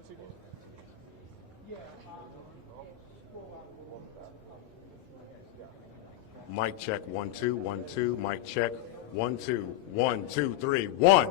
once again? Mic check, 1 2 1 2. Mic check, 1 2 1 2 3 1.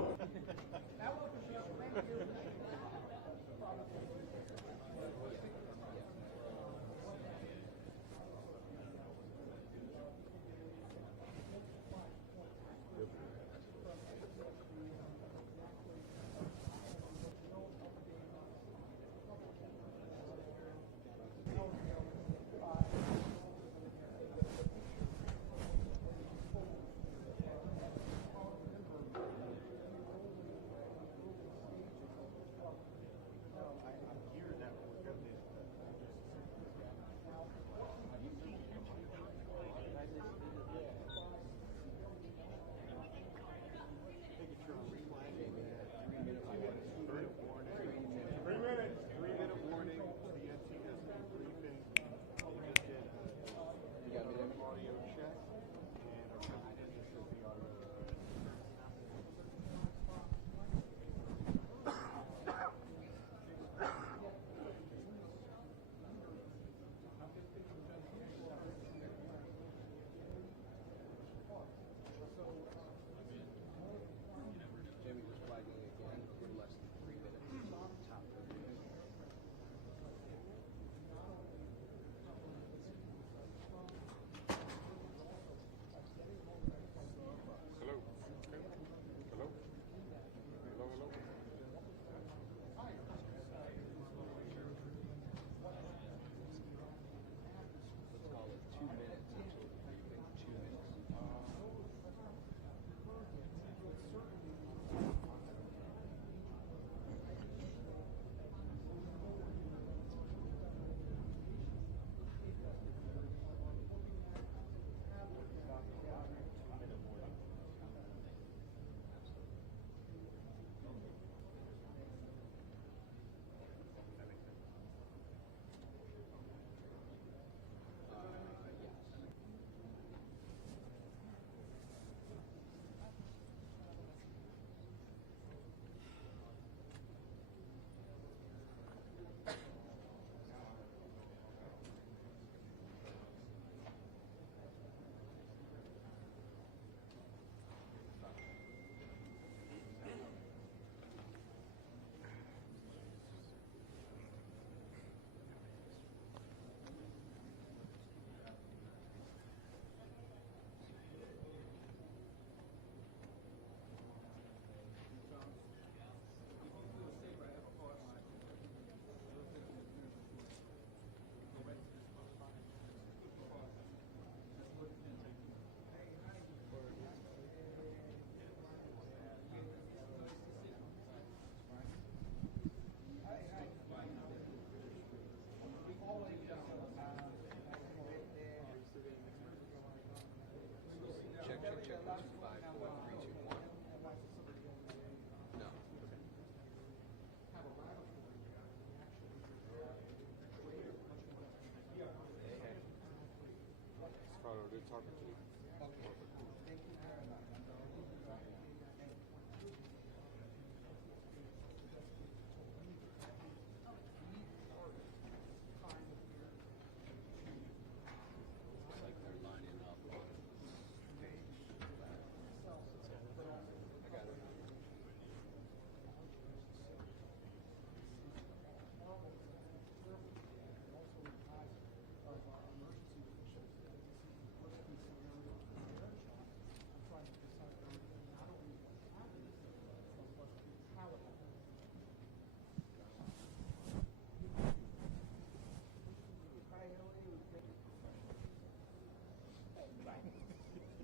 They're talking to you.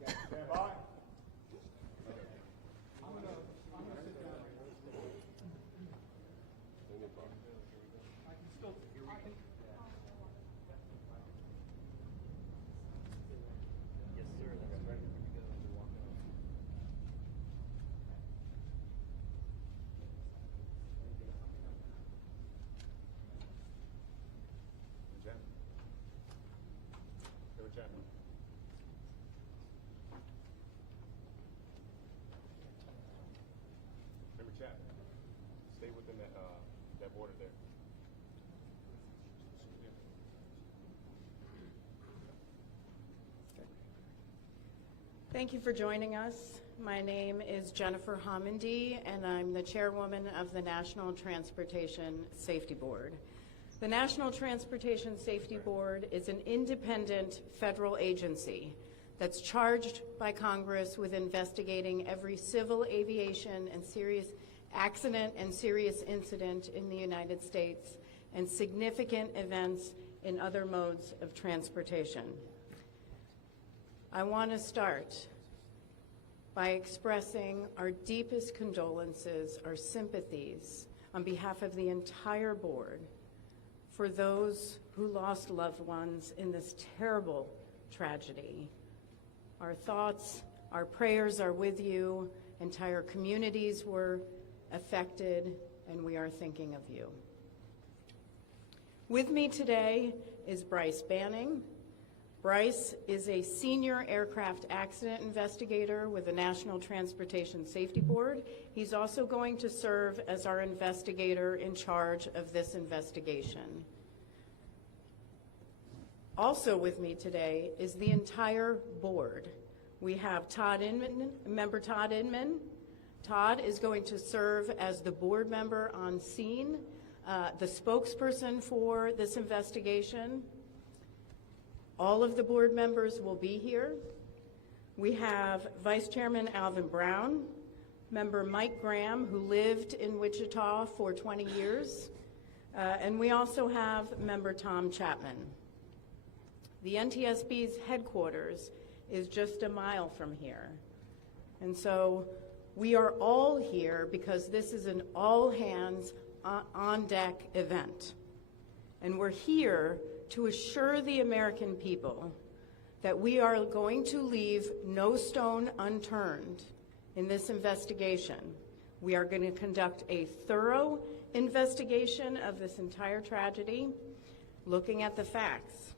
Stand by. Stay within that Order there. Thank you for joining us. My name is Jennifer Homendy, and I'm the chairwoman of the National Transportation Safety Board. The National Transportation Safety Board is an independent federal agency that's charged by Congress with investigating every civil aviation and serious accident and serious incident in the United States and significant events in other modes of transportation. I want to start by expressing our deepest condolences, our sympathies on behalf of the entire board for those who lost loved ones in this terrible tragedy. Our thoughts, our prayers are with you. Entire communities were affected, and we are thinking of you. With me today is Bryce Banning. Bryce is a senior aircraft accident investigator with the National Transportation Safety Board. He's also going to serve as our investigator in charge of this investigation. Also with me today is the entire board. We have Todd Inman, member Todd Inman. Todd is going to serve as the board member on scene, the spokesperson for this investigation. All of the board members will be here. We have Vice Chairman Alvin Brown, member Mike Graham, who lived in Wichita for 20 years, and we also have member Tom Chapman. The NTSB's headquarters is just a mile from here, and so we are all here because this is an all-hands on-deck event, and we're here to assure the American people that we are going to leave no stone unturned in this investigation. We are going to conduct a thorough investigation of this entire tragedy, looking at the facts.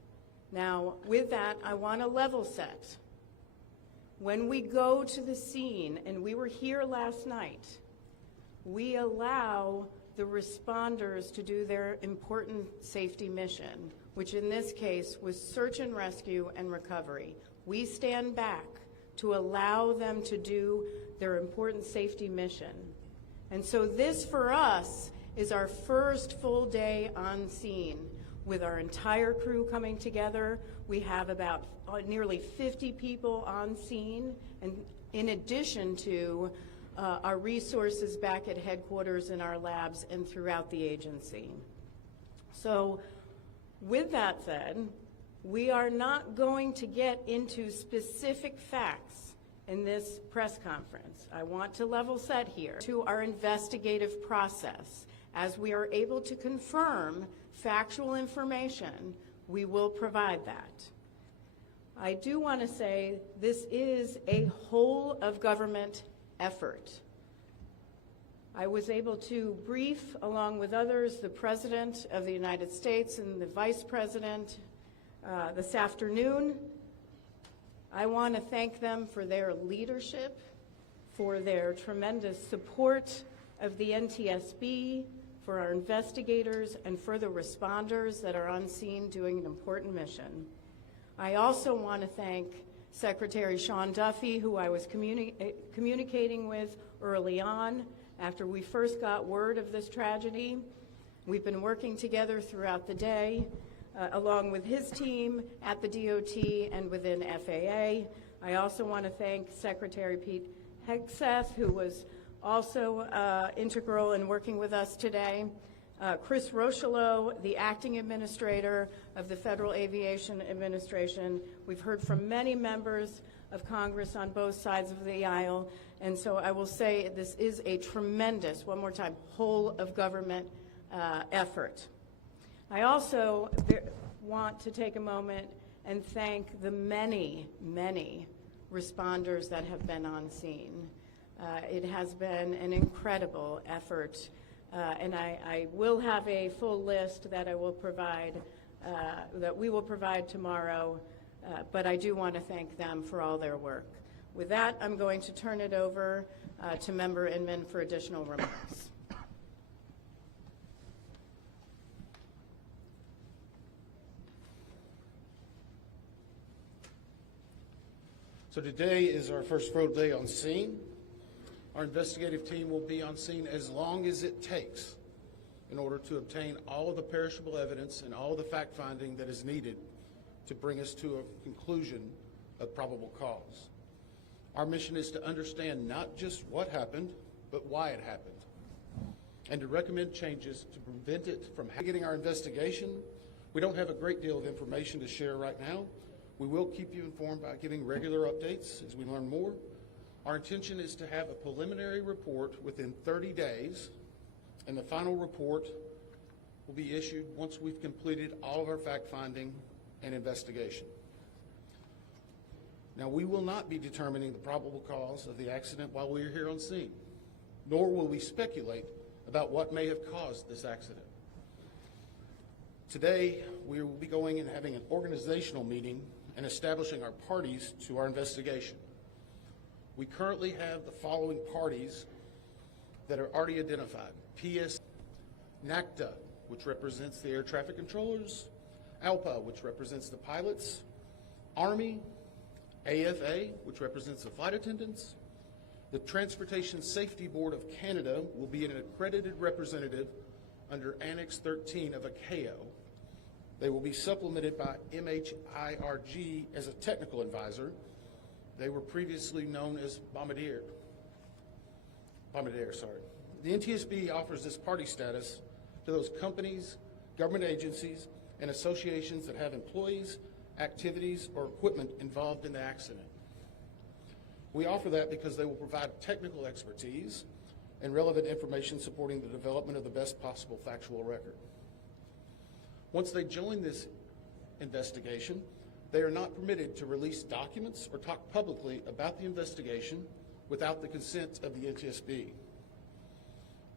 Now, with that, I want to level set. When we go to the scene, and we were here last night, we allow the responders to do their important safety mission, which in this case was search and rescue and recovery. We stand back to allow them to do their important safety mission. And so this, for us, is our first full day on scene with our entire crew coming together. We have about nearly 50 people on scene, and in addition to our resources back at headquarters in our labs and throughout the agency. So with that said, we are not going to get into specific facts in this press conference. I want to level set here to our investigative process. As we are able to confirm factual information, we will provide that. I do want to say this is a whole of government effort. I was able to brief, along with others, the President of the United States and the Vice President this afternoon. I want to thank them for their leadership, for their tremendous support of the NTSB, for our investigators, and for the responders that are on scene doing an important mission. I also want to thank Secretary Sean Duffy, who I was communicating with early on after we first got word of this tragedy. We've been working together throughout the day, along with his team at the DOT and within FAA. I also want to thank Secretary Pete Hegseth, who was also integral in working with us today. Chris Rocheleau, the acting administrator of the Federal Aviation Administration. We've heard from many members of Congress on both sides of the aisle, and so I will say this is a tremendous, one more time, whole of government effort. I also want to take a moment and thank the many, many responders that have been on scene. It has been an incredible effort, and I will have a full list that I will provide, that we will provide tomorrow, but I do want to thank them for all their work. With that, I'm going to turn it over to Member Inman for additional remarks. So today is our first field day on scene. Our investigative team will be on scene as long as it takes in order to obtain all of the perishable evidence and all the fact-finding that is needed to bring us to a conclusion of probable cause. Our mission is to understand not just what happened, but why it happened, and to recommend changes to prevent it from getting our investigation. We don't have a great deal of information to share right now. We will keep you informed by giving regular updates as we learn more. Our intention is to have a preliminary report within 30 days, and the final report will be issued once we've completed all of our fact-finding and investigation. Now, we will not be determining the probable cause of the accident while we are here on scene, nor will we speculate about what may have caused this accident. Today, we will be going and having an organizational meeting and establishing our parties to our investigation. We currently have the following parties that are already identified: NACTA, which represents the air traffic controllers; ALPA, which represents the pilots; Army; AFA, which represents the flight attendants. The Transportation Safety Board of Canada will be an accredited representative under Annex 13 of ICAO. They will be supplemented by MHIRG as a technical advisor. They were previously known as Bombardier. The NTSB offers this party status to those companies, government agencies, and associations that have employees, activities, or equipment involved in the accident. We offer that because they will provide technical expertise and relevant information supporting the development of the best possible factual record. Once they join this investigation, they are not permitted to release documents or talk publicly about the investigation without the consent of the NTSB.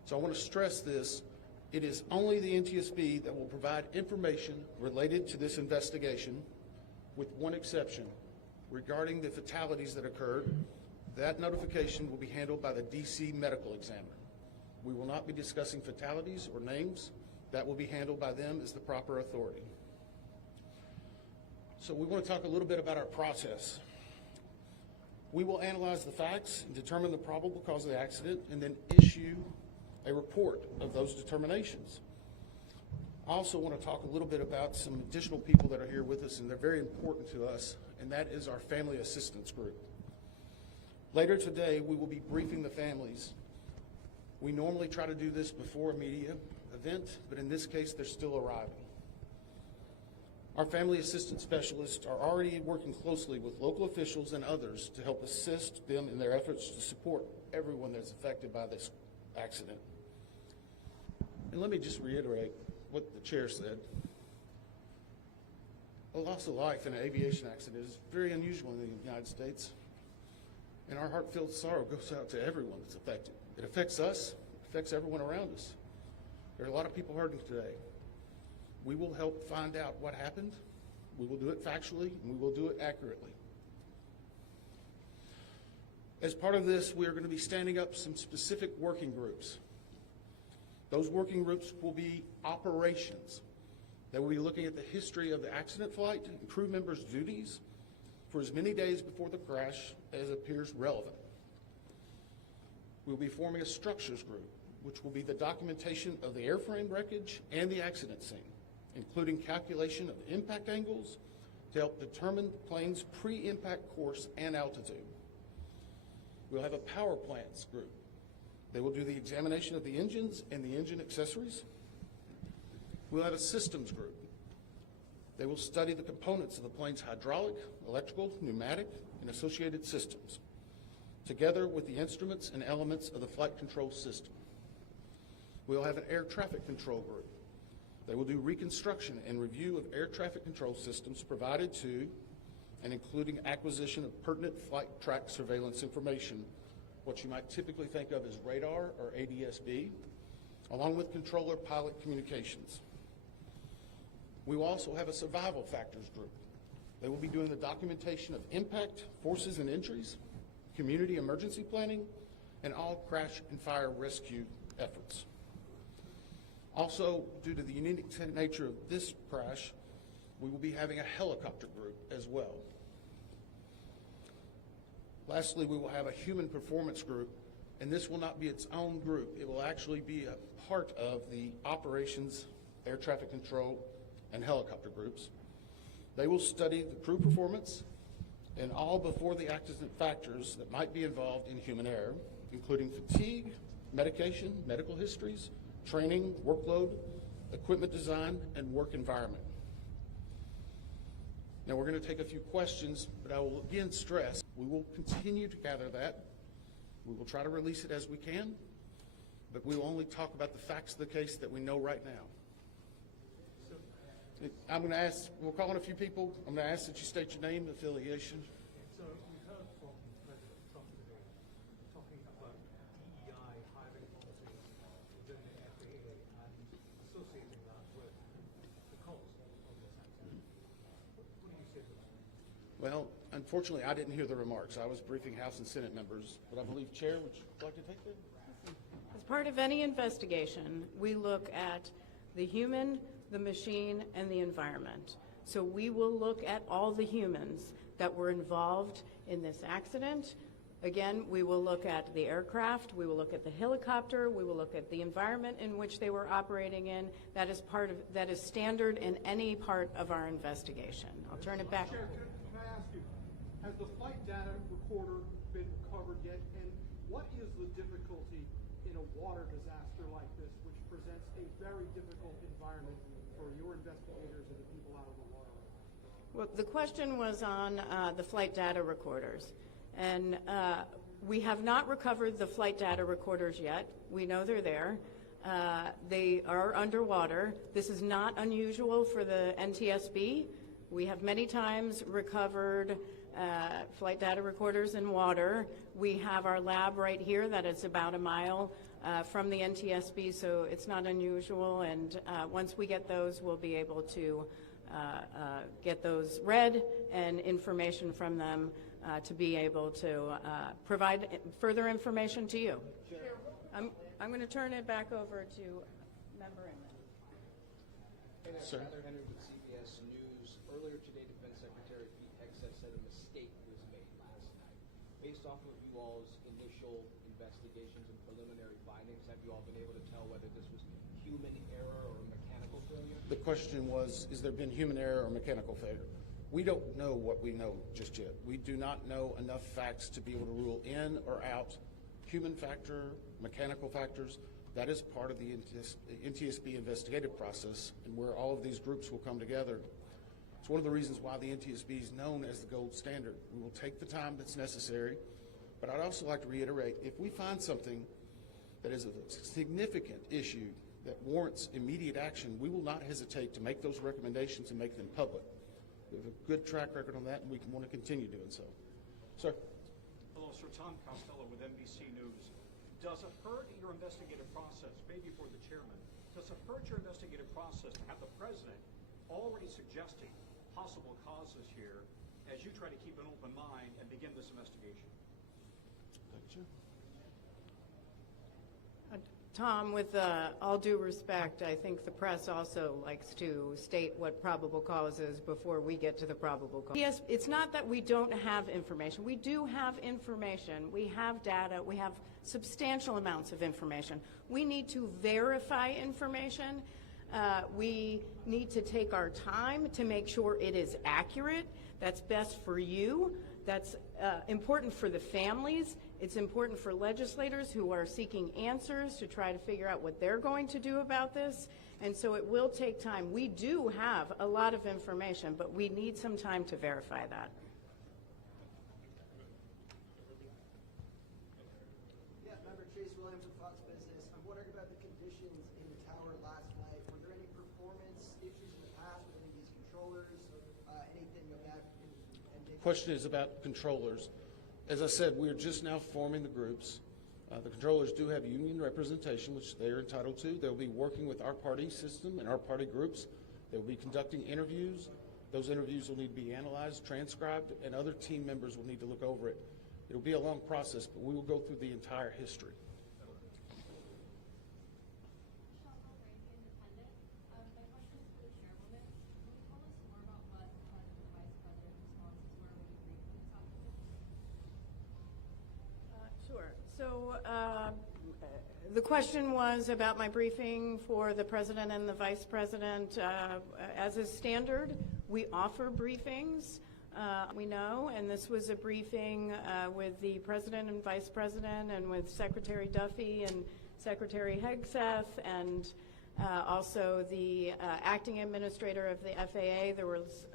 So I want to stress this. It is only the NTSB that will provide information related to this investigation, with one exception. Regarding the fatalities that occurred, that notification will be handled by the DC medical examiner. We will not be discussing fatalities or names. That will be handled by them as the proper authority. So we want to talk a little bit about our process. We will analyze the facts and determine the probable cause of the accident, and then issue a report of those determinations. I also want to talk a little bit about some additional people that are here with us, and they're very important to us, and that is our family assistance group. Later today, we will be briefing the families. We normally try to do this before a media event, but in this case, they're still arriving. Our family assistance specialists are already working closely with local officials and others to help assist them in their efforts to support everyone that's affected by this accident. And let me just reiterate what the chair said. A loss of life in an aviation accident is very unusual in the United States, and our heartfelt sorrow goes out to everyone that's affected. It affects us, it affects everyone around us. There are a lot of people hurting today. We will help find out what happened. We will do it factually, and we will do it accurately. As part of this, we are going to be standing up some specific working groups. Those working groups will be operations. They will be looking at the history of the accident flight and crew members' duties for as many days before the crash as appears relevant. We'll be forming a structures group, which will be the documentation of the airframe wreckage and the accident scene, including calculation of impact angles to help determine the plane's pre-impact course and altitude. We'll have a power plants group. They will do the examination of the engines and the engine accessories. We'll have a systems group. They will study the components of the plane's hydraulic, electrical, pneumatic, and associated systems, together with the instruments and elements of the flight control system. We'll have an air traffic control group. They will do reconstruction and review of air traffic control systems provided to and including acquisition of pertinent flight track surveillance information, what you might typically think of as radar or ADSB, along with controller pilot communications. We will also have a survival factors group. They will be doing the documentation of impact, forces and injuries, community emergency planning, and all crash and fire rescue efforts. Also, due to the unique nature of this crash, we will be having a helicopter group as well. Lastly, we will have a human performance group, and this will not be its own group. It will actually be a part of the operations, air traffic control, and helicopter groups. They will study the crew performance and all before the accident factors that might be involved in human error, including fatigue, medication, medical histories, training, workload, equipment design, and work environment. Now we're going to take a few questions, but I will again stress, we will continue to gather that. We will try to release it as we can, but we will only talk about the facts of the case that we know right now. I'm going to ask, we'll call on a few people. I'm going to ask that you state your name and affiliation. So we heard from President Trump today talking about DEI hiring policies within the FAA and associating that with the cost of this accident. What do you say to that? Well, unfortunately, I didn't hear the remarks. I was briefing House and Senate members, but I believe, Chair, would you like to take that? As part of any investigation, we look at the human, the machine, and the environment. So we will look at all the humans that were involved in this accident. Again, we will look at the aircraft, we will look at the helicopter, we will look at the environment in which they were operating in. That is standard in any part of our investigation. I'll turn it back. Chair, can I ask you, has the flight data recorder been recovered yet? And what is the difficulty in a water disaster like this, which presents a very difficult environment for your investigators and the people out of the water? Well, the question was on the flight data recorders. And we have not recovered the flight data recorders yet. We know they're there. They are underwater. This is not unusual for the NTSB. We have many times recovered flight data recorders in water. We have our lab right here that is about a mile from the NTSB, so it's not unusual. And once we get those, we'll be able to get those read and information from them to be able to provide further information to you. I'm going to turn it back over to Member Inman. Hey there, Sir. Tyler Henry with CBS News. Earlier today, Defense Secretary Pete Hegseth said a mistake was made last night. Based off of you all's initial investigations and preliminary findings, have you all been able to tell whether this was human error or mechanical failure? The question was, is there been human error or mechanical failure? We don't know what we know just yet. We do not know enough facts to be able to rule in or out human factor, mechanical factors. That is part of the NTSB investigative process and where all of these groups will come together. It's one of the reasons why the NTSB is known as the gold standard. We will take the time that's necessary, but I'd also like to reiterate, if we find something that is a significant issue that warrants immediate action, we will not hesitate to make those recommendations and make them public. We have a good track record on that, and we want to continue doing so. Sir. Hello, Sir. Tom Costello with NBC News. Does it hurt your investigative process, maybe for the chairman, does it hurt your investigative process to have the president already suggesting possible causes here as you try to keep an open mind and begin this investigation? Tom, with all due respect, I think the press also likes to state what probable cause is before we get to the probable cause. Yes, it's not that we don't have information. We do have information. We have data. We have substantial amounts of information. We need to verify information. We need to take our time to make sure it is accurate. That's best for you. That's important for the families. It's important for legislators who are seeking answers to try to figure out what they're going to do about this. And so it will take time. We do have a lot of information, but we need some time to verify that. Yeah, Member Chase Williams with Fox Business. I'm wondering about the conditions in the tower last night. Were there any performance issues in the past with any of these controllers or anything of that? Question is about controllers. As I said, we are just now forming the groups. The controllers do have union representation, which they are entitled to. They'll be working with our party system and our party groups. They'll be conducting interviews. Those interviews will need to be analyzed, transcribed, and other team members will need to look over it. It'll be a long process, but we will go through the entire history. The question was about my briefing for the president and the vice president. As is standard, we offer briefings, we know, and this was a briefing with the president and vice president and with Secretary Duffy and Secretary Hegseth and also the acting administrator of the FAA. There was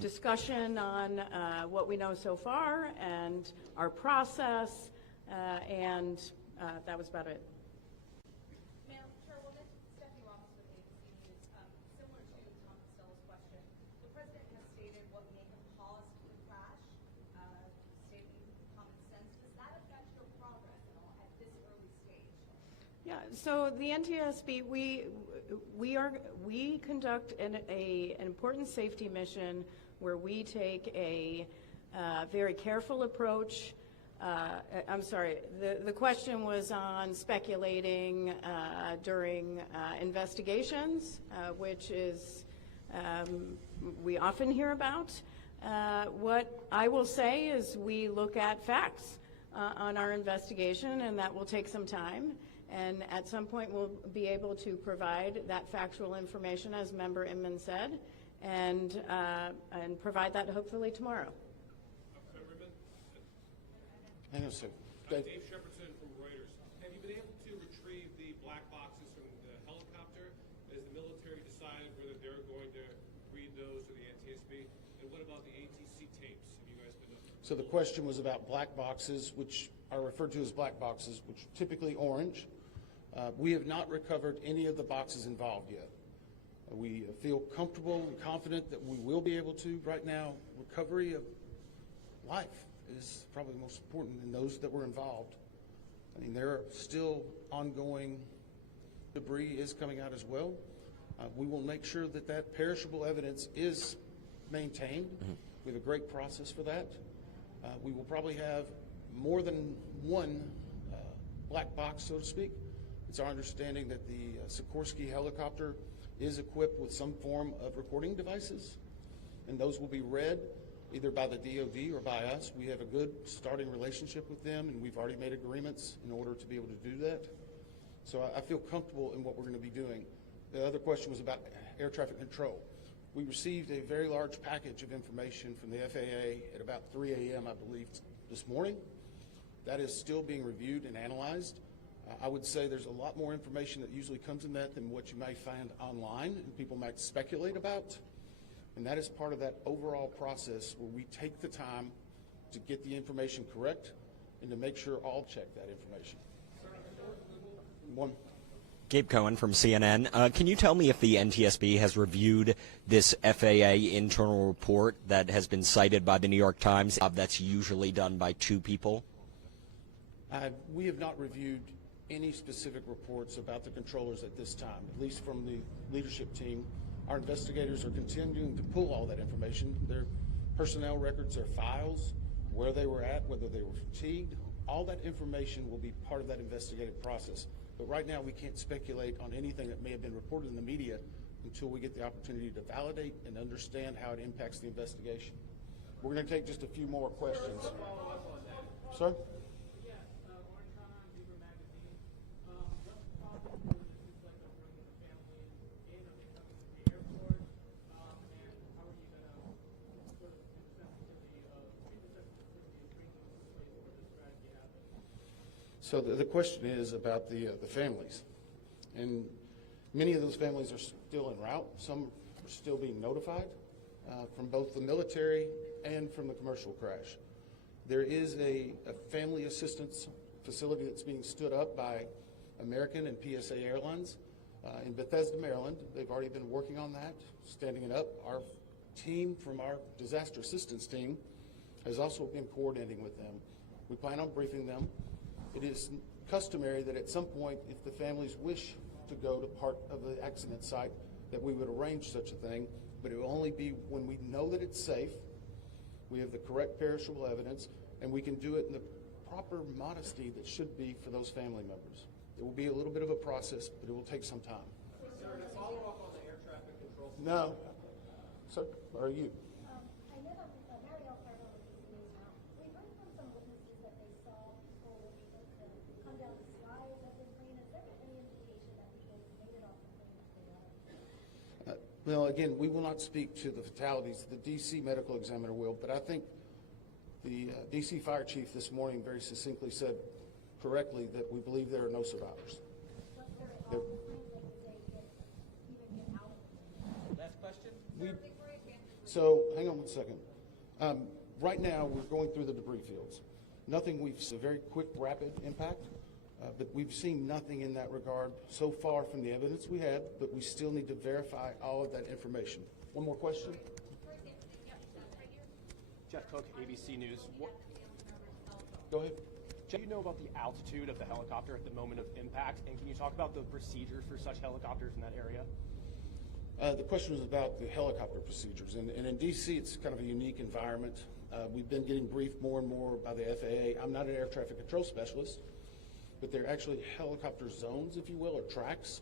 discussion on what we know so far and our process, and that was about it. Madam Chairwoman, Stephanie Ramos with ABC News. Similar to Tom Costello's question, the president has stated what may have caused the crash, stating common sense. Does that affect your progress at all at this early stage? Yeah, so the NTSB, we conduct an important safety mission where we take a very careful approach. I'm sorry, the question was on speculating during investigations, which is we often hear about. What I will say is we look at facts on our investigation, and that will take some time. And at some point, we'll be able to provide that factual information, as Member Inman said, and provide that hopefully tomorrow. Hang on a second. Dave Shepardson from Reuters. Have you been able to retrieve the black boxes from the helicopter? Has the military decided whether they're going to read those or the NTSB? And what about the ATC tapes? Have you guys been? So the question was about black boxes, which are referred to as black boxes, which are typically orange. We have not recovered any of the boxes involved yet. We feel comfortable and confident that we will be able to. Right now, recovery of life is probably the most important in those that were involved. I mean, there are still ongoing debris is coming out as well. We will make sure that that perishable evidence is maintained. We have a great process for that. We will probably have more than one black box, so to speak. It's our understanding that the Sikorsky helicopter is equipped with some form of recording devices, and those will be read either by the DoD or by us. We have a good starting relationship with them, and we've already made agreements in order to be able to do that. So I feel comfortable in what we're going to be doing. The other question was about air traffic control. We received a very large package of information from the FAA at about 3 a.m., I believe, this morning. That is still being reviewed and analyzed. I would say there's a lot more information that usually comes in that than what you may find online and people might speculate about. And that is part of that overall process where we take the time to get the information correct and to make sure all check that information. One. Gabe Cohen from CNN. Can you tell me if the NTSB has reviewed this FAA internal report that has been cited by the New York Times that's usually done by two people? We have not reviewed any specific reports about the controllers at this time, at least from the leadership team. Our investigators are continuing to pull all that information, their personnel records, their files, where they were at, whether they were fatigued. All that information will be part of that investigative process. But right now we can't speculate on anything that may have been reported in the media until we get the opportunity to validate and understand how it impacts the investigation. We're going to take just a few more questions. Sir? So the question is about the families, and many of those families are still en route. Some are still being notified from both the military and from the commercial crash. There is a family assistance facility that's being stood up by American and PSA Airlines in Bethesda, Maryland. They've already been working on that, standing it up. Our team from our disaster assistance team has also been coordinating with them. We plan on briefing them. It is customary that at some point, if the families wish to go to part of the accident site, that we would arrange such a thing, but it will only be when we know that it's safe, we have the correct perishable evidence, and we can do it in the proper modesty that should be for those family members. It will be a little bit of a process, but it will take some time. Sir, to follow up on the air traffic control. No. Sir, are you? I know that Mariel Fargo with these news now. We've heard from some witnesses that they saw people come down the slide of the plane Well, again, we will not speak to the fatalities. The D.C. medical examiner will, but I think the D.C. fire chief this morning very succinctly said correctly that we believe there are no survivors. There- Last question? So, hang on one second. Right now, we're going through the debris fields. Nothing we've seen, a very quick, rapid impact, but we've seen nothing in that regard so far from the evidence we had, but we still need to verify all of that information. One more question? Jeff Cook, ABC News. Go ahead. Do you know about the altitude of the helicopter at the moment of impact, and can you talk about the procedures for such helicopters in that area? The question was about the helicopter procedures, and in D.C. it's kind of a unique environment. We've been getting briefed more and more by the FAA. I'm not an air traffic control specialist, but they're actually helicopter zones, if you will, or tracks.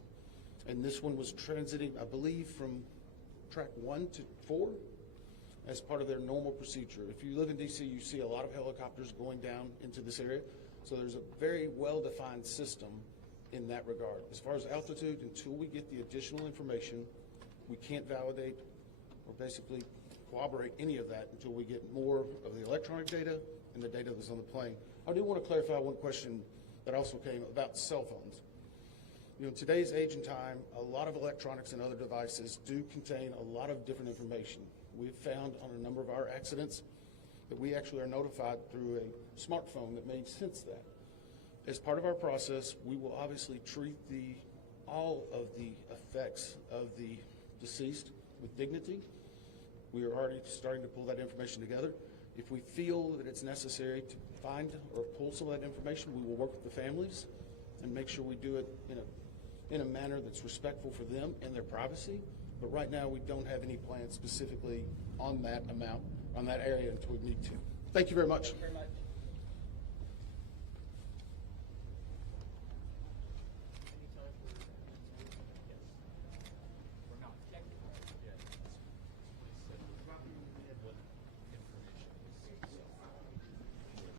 And this one was transiting, I believe, from track 1 to 4 as part of their normal procedure. If you live in D.C., you see a lot of helicopters going down into this area. So there's a very well-defined system in that regard. As far as altitude, until we get the additional information, we can't validate or basically corroborate any of that until we get more of the electronic data and the data that's on the plane. I do want to clarify one question that also came about cell phones. You know, in today's age and time, a lot of electronics and other devices do contain a lot of different information. We've found on a number of our accidents that we actually are notified through a smartphone that may sense that. As part of our process, we will obviously treat all of the effects of the deceased with dignity. We are already starting to pull that information together. If we feel that it's necessary to find or pull some of that information, we will work with the families and make sure we do it in a manner that's respectful for them and their privacy. But right now, we don't have any plans specifically on that amount, on that area until we need to. Thank you very much. Thank you very much.